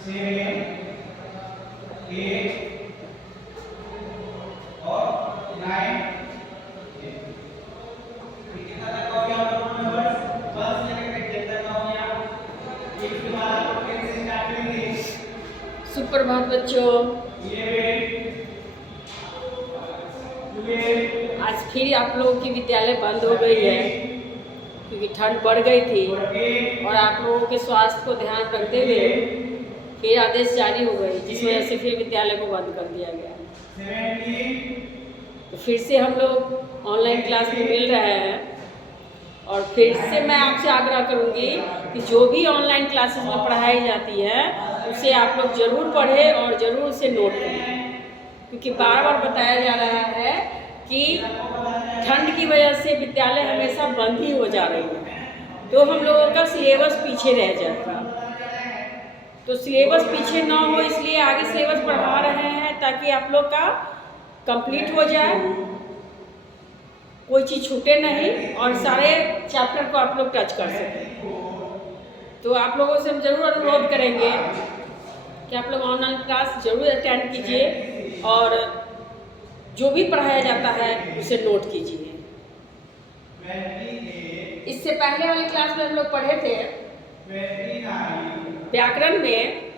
7 8 और 9 कितना तक हो गया नंबर्स 1 से लेकर 10 तक हो गया। एक के बाद आप लोग कैसे स्टार्ट करेंगे। सुप्रभात बच्चों। 11 आज फिर आप लोगों की विद्यालय बंद हो गई है क्योंकि ठंड बढ़ गई थी और आप लोगों के स्वास्थ्य को ध्यान रखते हुए फिर आदेश जारी हो गए, जिस वजह से फिर विद्यालय को बंद कर दिया गया। तो फिर से हम लोग ऑनलाइन क्लास में मिल रहे हैं और फिर से मैं आपसे आग्रह करूंगी कि जो भी ऑनलाइन क्लासेस में पढ़ाई जाती है उसे आप लोग ज़रूर पढ़ें और ज़रूर उसे नोट करें, क्योंकि बार बार बताया जा रहा है कि ठंड की वजह से विद्यालय हमेशा बंद ही हो जा रही है, तो हम लोगों का सिलेबस पीछे रह जाएगा। तो सिलेबस पीछे ना हो इसलिए आगे सिलेबस पढ़ा रहे हैं ताकि आप लोग का कंप्लीट हो जाए, कोई चीज़ छूटे नहीं और सारे चैप्टर को आप लोग टच कर सकें। तो आप लोगों से हम ज़रूर अनुरोध करेंगे कि आप लोग ऑनलाइन क्लास ज़रूर अटेंड कीजिए और जो भी पढ़ाया जाता है उसे नोट कीजिए। इससे पहले वाली क्लास में हम लोग पढ़े थे व्याकरण में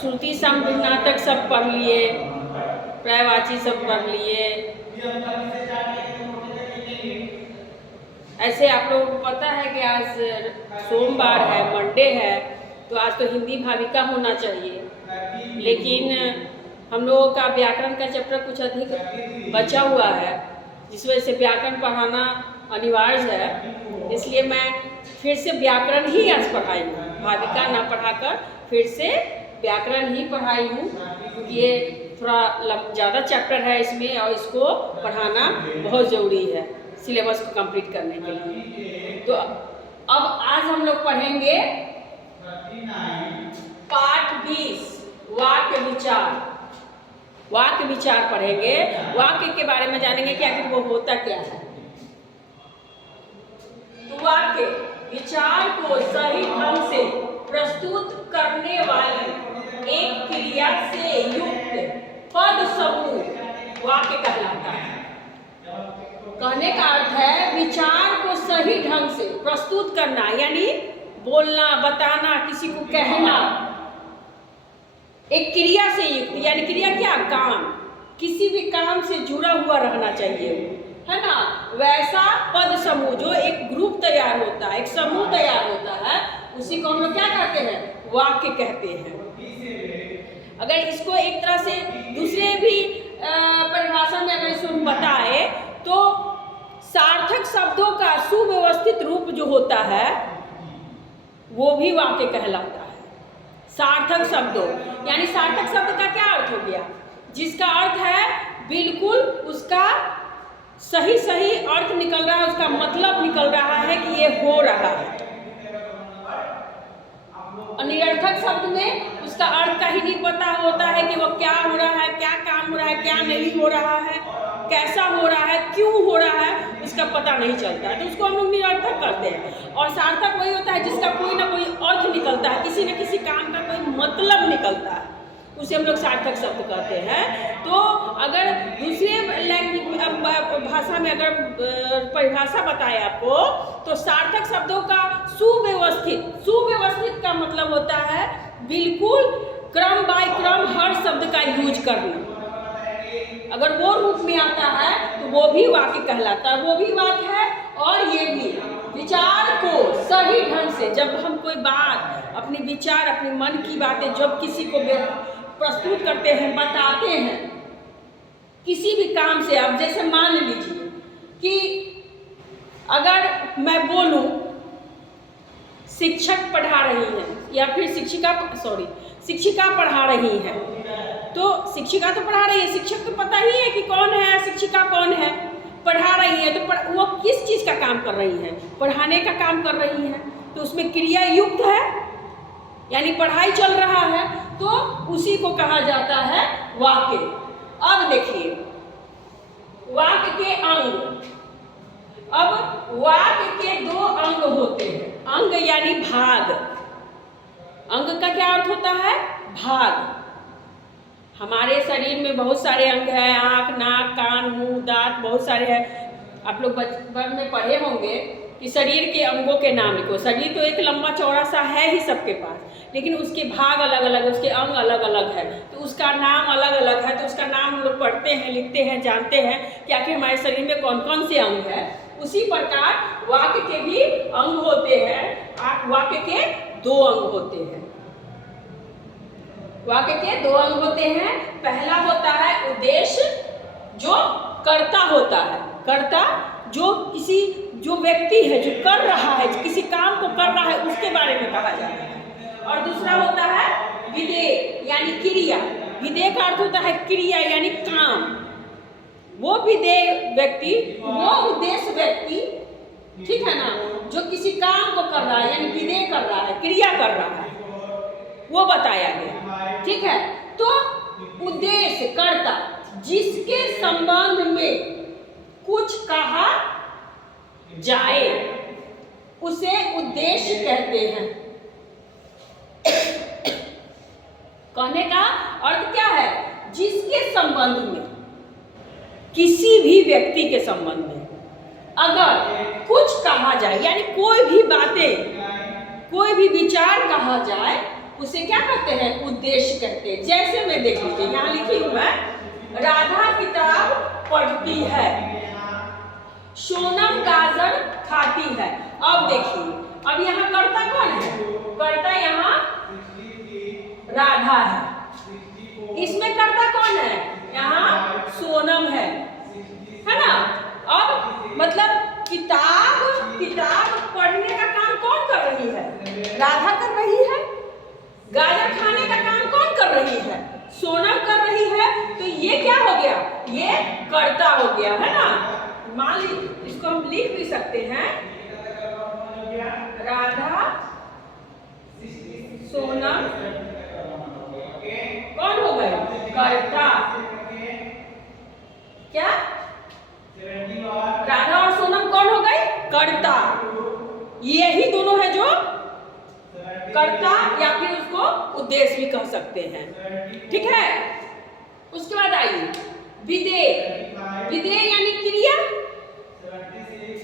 श्रुति सम भिन्नाटक सब पढ़ लिए, पर्यायवाची सब पढ़ लिए। ऐसे आप लोगों को पता है कि आज सोमवार है, मंडे है, तो आज तो हिंदी भाविका होना चाहिए, लेकिन हम लोगों का व्याकरण का चैप्टर कुछ अधिक बचा हुआ है, जिस वजह से व्याकरण पढ़ाना अनिवार्य है। इसलिए मैं फिर से व्याकरण ही आज पढ़ाई हूँ, भाविका ना पढ़ाकर फिर से व्याकरण ही पढ़ाई हूँ, क्योंकि ये थोड़ा ज़्यादा चैप्टर है इसमें और इसको पढ़ाना बहुत ज़रूरी है सिलेबस को कंप्लीट करने के लिए। तो अब आज हम लोग पढ़ेंगे पाठ 20 वाक्य विचार। वाक्य विचार पढ़ेंगे, वाक्य के बारे में जानेंगे कि आखिर वो होता क्या है। तो वाक्य विचार को सही ढंग से प्रस्तुत करने वाली एक क्रिया से युक्त पद समूह वाक्य कहलाता है। कहने का अर्थ है विचार को सही ढंग से प्रस्तुत करना, यानी बोलना, बताना, किसी को कहना, एक क्रिया से युक्त, यानी क्रिया क्या, काम, किसी भी काम से जुड़ा हुआ रहना चाहिए, है ना। वैसा पद समूह जो एक ग्रुप तैयार होता है, एक समूह तैयार होता है, उसी को हम लोग क्या कहते हैं, वाक्य कहते हैं। अगर इसको एक तरह से दूसरे भी परिभाषा में अगर इसको बताए तो सार्थक शब्दों का सुव्यवस्थित रूप जो होता है वो भी वाक्य कहलाता है। सार्थक शब्दों यानी सार्थक शब्द का क्या अर्थ हो गया, जिसका अर्थ है बिल्कुल उसका सही सही अर्थ निकल रहा है, उसका मतलब निकल रहा है कि ये हो रहा है। निरर्थक शब्द में उसका अर्थ का ही नहीं पता होता है कि वो क्या हो रहा है, क्या काम हो रहा है, क्या नहीं हो रहा है, कैसा हो रहा है, क्यों हो रहा है, उसका पता नहीं चलता है, तो उसको हम लोग निरर्थक करते हैं। और सार्थक वही होता है जिसका कोई ना कोई अर्थ निकलता है, किसी न किसी काम का कोई मतलब निकलता है, उसे हम लोग सार्थक शब्द कहते हैं। तो अगर दूसरे भाषा में अगर परिभाषा बताए आपको तो सार्थक शब्दों का सुव्यवस्थित का मतलब होता है बिल्कुल क्रम बाय क्रम हर शब्द का यूज करना। अगर वो रूप में आता है तो वो भी वाक्य कहलाता है, वो भी वाक्य है। और ये भी विचार को सही ढंग से, जब हम कोई बात, अपने विचार, अपने मन की बातें जब किसी को प्रस्तुत करते हैं, बताते हैं किसी भी काम से, अब जैसे मान लीजिए कि अगर मैं बोलूं शिक्षक पढ़ा रही है या फिर शिक्षिका पढ़ा रही है, तो शिक्षिका तो पढ़ा रही है, शिक्षक तो पता ही है कि कौन है, शिक्षिका कौन है, पढ़ा रही है, तो वो किस चीज़ का काम कर रही है, पढ़ाने का काम कर रही है, तो उसमें क्रिया युक्त है, यानी पढ़ाई चल रहा है, तो उसी को कहा जाता है वाक्य। अब देखिए वाक्य के अंग, अब वाक्य के दो अंग होते हैं। अंग यानी यानी भाग। अंग का क्या अर्थ होता है? भाग। हमारे शरीर में बहुत सारे अंग हैं, आँख, नाक, कान, मुंह, दांत, बहुत सारे हैं। आप लोग बचपन में पढ़े होंगे कि शरीर के अंगों के नाम लिखो। शरीर तो एक लंबा चौड़ा सा है ही सबके पास, लेकिन उसके भाग अलग अलग है, उसके अंग अलग अलग है, तो उसका नाम अलग अलग है। तो उसका नाम हम लोग पढ़ते हैं, लिखते हैं, जानते हैं कि आखिर हमारे शरीर में कौन कौन से अंग हैं। उसी प्रकार वाक्य के भी अंग होते हैं। वाक्य के 2 अंग होते हैं। वाक्य के 2 अंग होते हैं। पहला होता है उद्देश्य, जो कर्ता होता है। कर्ता जो व्यक्ति है, जो कर रहा है, किसी काम को कर रहा है, उसके बारे में कहा जाता है। और दूसरा होता है विधेय यानी क्रिया। विधेय का अर्थ होता है क्रिया यानी काम। वो विधेय व्यक्ति, वो उद्देश्य व्यक्ति, ठीक है ना, जो किसी काम को कर रहा है यानी विधेय कर रहा है, क्रिया कर रहा है, वो बताया गया। ठीक है, तो उद्देश्य कर्ता, जिसके संबंध में कुछ कहा जाए उसे उद्देश्य कहते हैं। कहने का अर्थ क्या है? जिसके संबंध में, किसी भी व्यक्ति के संबंध में अगर कुछ कहा जाए, यानी कोई भी बातें, कोई भी विचार कहा जाए, उसे क्या कहते हैं? उद्देश्य कहते हैं। जैसे मैं देख लीजिए, यहाँ लिखी हूँ मैं, राधा किताब पढ़ती है, सोनम गाजर खाती है। अब देखिए, अब यहाँ कर्ता कौन है? कर्ता यहाँ राधा है। इसमें कर्ता कौन है? यहाँ सोनम है ना। अब मतलब किताब पढ़ने का काम कौन कर रही है? राधा कर रही है। गाजर खाने का काम कौन कर रही है? सोनम कर रही है। तो ये क्या हो गया? ये कर्ता हो गया, है ना। मान लीजिए, इसको हम लिख भी सकते हैं, राधा सोनम कौन हो गए? कर्ता। क्या? राधा और सोनम कौन हो गए? कर्ता। यही दोनों है जो कर्ता, या फिर उसको उद्देश्य भी कह सकते हैं। ठीक है, उसके बाद आइए विधेय। विधेय यानी क्रिया।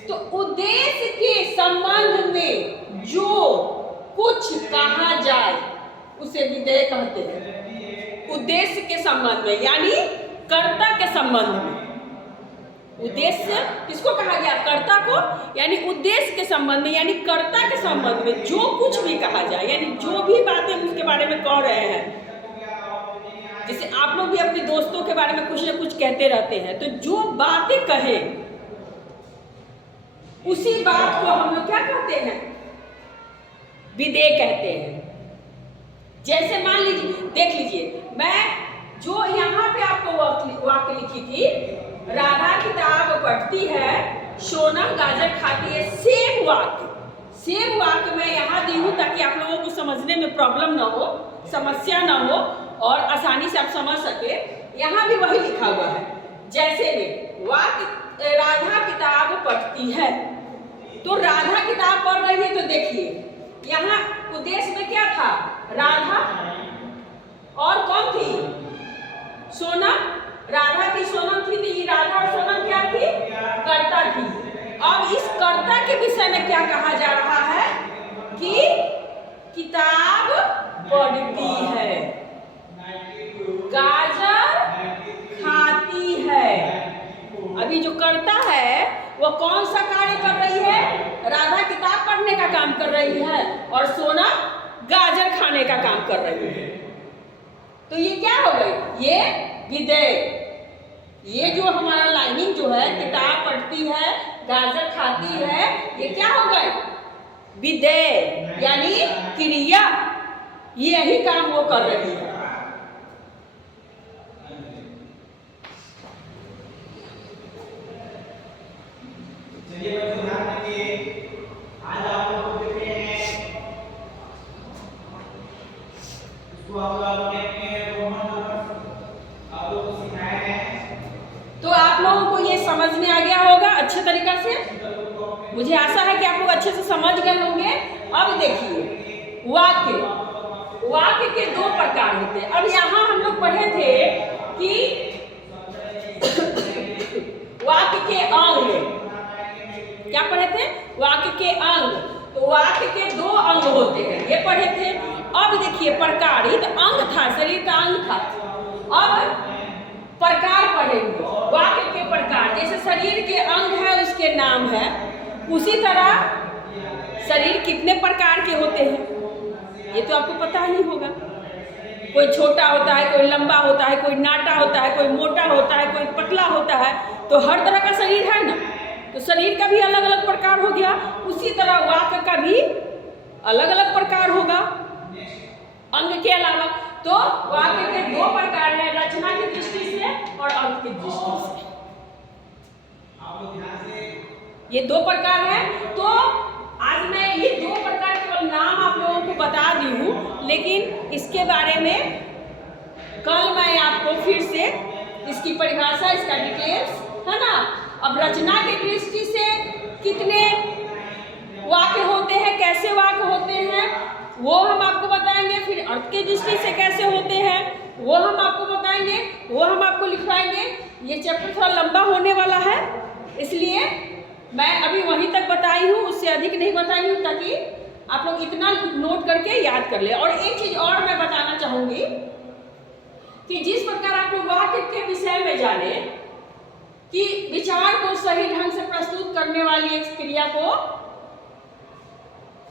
तो उद्देश्य के संबंध में जो कुछ कहा जाए उसे विधेय कहते हैं। उद्देश्य के संबंध में यानी कर्ता के संबंध में। उद्देश्य किसको कहा गया? कर्ता को। यानी उद्देश्य के संबंध में यानी कर्ता के संबंध में जो कुछ भी कहा जाए, यानी जो भी बातें उसके बारे में कह रहे हैं। जैसे आप लोग भी अपने दोस्तों के बारे में कुछ न कुछ कहते रहते हैं, तो जो बातें कहे उसी बात को हम लोग क्या कहते हैं? विधेय कहते हैं। जैसे मान लीजिए, देख लीजिए, मैं जो यहाँ पे आपको वाक्य लिखी थी, राधा किताब पढ़ती है, सोनम गाजर खाती है, सेम वाक्य मैं यहाँ दी हूँ ताकि आप लोगों को समझने में प्रॉब्लम ना हो, समस्या ना हो और आसानी से आप समझ सके। यहाँ भी वही लिखा हुआ है। जैसे में वाक्य राधा किताब पढ़ती है, तो राधा किताब पढ़ रही है, तो देखिए यहाँ उद्देश्य में क्या था? राधा और कौन थी? सोनम। राधा की सोनम थी, तो ये राधा और सोनम क्या थी? कर्ता थी। अब इस कर्ता के विषय में क्या कहा जा रहा है कि किताब पढ़ती है, गाजर खाती है। अभी जो कर्ता है वो कौन सा कार्य कर रही है? राधा किताब पढ़ने का काम कर रही है और सोनम गाजर खाने का काम कर रही है। तो ये क्या हो गई? ये विधेय। ये जो हमारा लाइनिंग जो है, किताब पढ़ती है, गाजर खाती है, ये क्या हो गए? विधेय यानी क्रिया। यही काम वो कर रही है। चलिए बच्चों, ध्यान रखिए, आज आप लोग को देखते हैं, इसको आप लोग देखते हैं, रोमन नंबर आप लोग को सिखाए हैं। तो आप लोगों को ये समझ में आ गया होगा अच्छे तरीका से। मुझे आशा है कि आप लोग अच्छे से समझ गए होंगे। अब देखिए वाक्य के दो प्रकार होते हैं। अब यहाँ हम लोग पढ़े थे कि वाक्य के अंग, क्या पढ़े थे? वाक्य के अंग। तो वाक्य के दो अंग होते हैं, ये पढ़े थे। अब देखिए प्रकार, ये तो अंग था, शरीर का अंग था। अब प्रकार पढ़ेंगे, वाक्य के प्रकार। जैसे शरीर के अंग है उसके नाम है, उसी तरह शरीर कितने प्रकार के होते हैं ये तो आपको पता ही होगा। कोई छोटा होता है, कोई लंबा होता है, कोई नाटा होता है, कोई मोटा होता है, कोई पतला होता है। तो हर तरह का शरीर है ना, तो शरीर का भी अलग अलग प्रकार हो गया। उसी तरह वाक्य का भी अलग अलग प्रकार होगा अंग के अलावा। तो वाक्य के दो प्रकार हैं, रचना की दृष्टि से और अर्थ की दृष्टि से। ये दो प्रकार है। तो आज मैं ये दो प्रकार केवल नाम आप लोगों को बता दी हूँ, लेकिन इसके बारे में कल मैं आपको फिर से इसकी परिभाषा, इसका डिटेल्स, है ना। अब रचना की दृष्टि से कितने वाक्य होते हैं, कैसे वाक्य होते हैं, वो हम आपको बताएंगे। फिर अर्थ की दृष्टि से कैसे होते हैं वो हम आपको बताएंगे, वो हम आपको लिखवाएंगे। ये चैप्टर थोड़ा लंबा होने वाला है, इसलिए मैं अभी वहीं तक बताई हूँ, उससे अधिक नहीं बताई हूँ, ताकि आप लोग इतना नोट करके याद कर ले। और एक चीज और मैं बताना चाहूंगी कि जिस प्रकार आप लोग वाक्य के विषय में जाने कि विचार को सही ढंग से प्रस्तुत करने वाली एक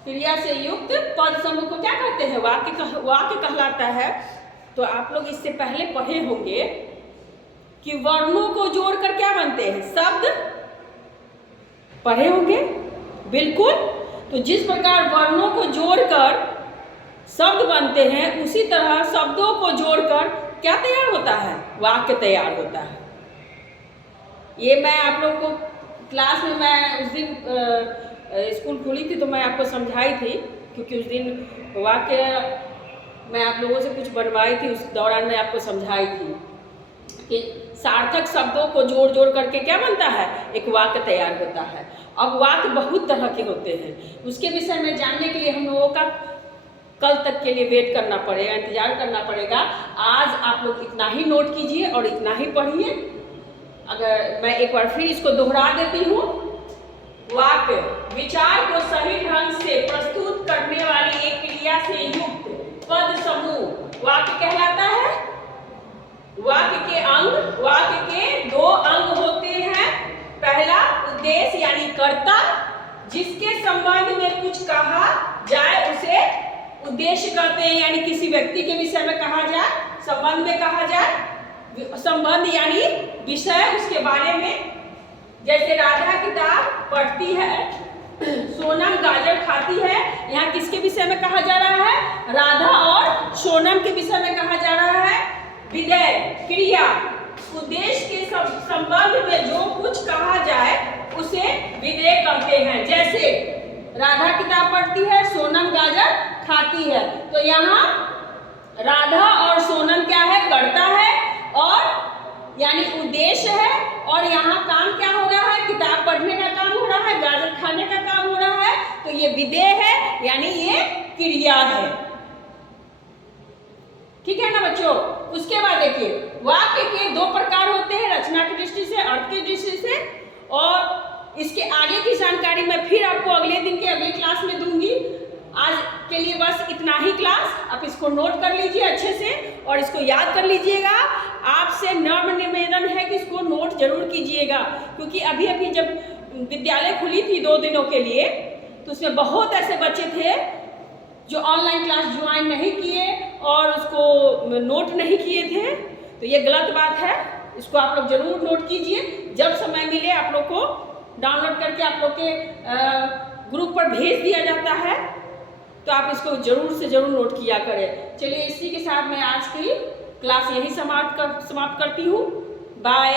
क्रिया से युक्त पद समूह को क्या कहते हैं? वाक्य कहलाता है। तो आप लोग इससे पहले पढ़े होंगे कि वर्णों को जोड़कर क्या बनते हैं? शब्द पढ़े होंगे, बिल्कुल। तो जिस प्रकार वर्णों को जोड़कर शब्द बनते हैं, उसी तरह शब्दों को जोड़कर क्या तैयार होता है? वाक्य तैयार होता है। ये मैं आप लोग को क्लास में, मैं उस दिन स्कूल खुली थी तो मैं आपको समझाई थी, क्योंकि उस दिन वाक्य मैं आप लोगों से कुछ बनवाई थी, उस दौरान मैं आपको समझाई थी कि सार्थक शब्दों को जोड़ जोड़ करके क्या बनता है? एक वाक्य तैयार होता है। अब वाक्य बहुत तरह के होते हैं, उसके विषय में जानने के लिए हम लोगों का कल तक के लिए वेट करना पड़ेगा, इंतजार करना पड़ेगा। आज आप लोग इतना ही नोट कीजिए और इतना ही पढ़िए। अगर मैं एक बार फिर इसको दोहरा देती हूँ, वाक्य विचार को सही ढंग से प्रस्तुत करने वाली एक क्रिया से युक्त पद समूह वाक्य कहलाता है। वाक्य के अंग, वाक्य के दो अंग होते हैं। पहला उद्देश्य यानी कर्ता, जिसके संबंध में कुछ कहा जाए उसे उद्देश्य कहते हैं, यानी किसी व्यक्ति के विषय में कहा जाए, संबंध में कहा जाए। संबंध यानी विषय, उसके बारे में। जैसे राधा किताब पढ़ती है, सोनम गाजर खाती है, यहाँ किसके विषय में कहा जा रहा है? राधा और सोनम के विषय में कहा जा रहा है। विधेय क्रिया, उद्देश्य के संबंध में जो कुछ कहा जाए उसे विधेय कहते हैं। जैसे राधा किताब पढ़ती है, सोनम गाजर खाती है, तो यहाँ राधा और सोनम क्या है? कर्ता है, और यानी उद्देश्य है, और यहाँ काम क्या हो रहा है? किताब पढ़ने का काम हो रहा है, गाजर खाने का काम हो रहा है। तो ये विधेय है, यानी ये क्रिया है। ठीक है ना बच्चों? उसके बाद देखिए, वाक्य के दो प्रकार होते हैं, रचना की दृष्टि से, अर्थ की दृष्टि से। और इसके आगे की जानकारी मैं फिर आपको अगले दिन के अगली क्लास में दूंगी। आज के लिए बस इतना ही क्लास। आप इसको नोट कर लीजिए अच्छे से और इसको याद कर लीजिएगा। आपसे नम्र निवेदन है कि इसको नोट जरूर कीजिएगा, क्योंकि अभी अभी जब विद्यालय खुली थी 2 दिनों के लिए, तो उसमें बहुत ऐसे बच्चे थे जो ऑनलाइन क्लास ज्वाइन नहीं किए और उसको नोट नहीं किए थे। तो ये गलत बात है, इसको आप लोग जरूर नोट कीजिए। जब समय मिले आप लोग को डाउनलोड करके आप लोग के ग्रुप पर भेज दिया जाता है, तो आप इसको जरूर से जरूर नोट किया करें। चलिए, इसी के साथ मैं आज की क्लास यही समाप्त करती हूँ। बाय।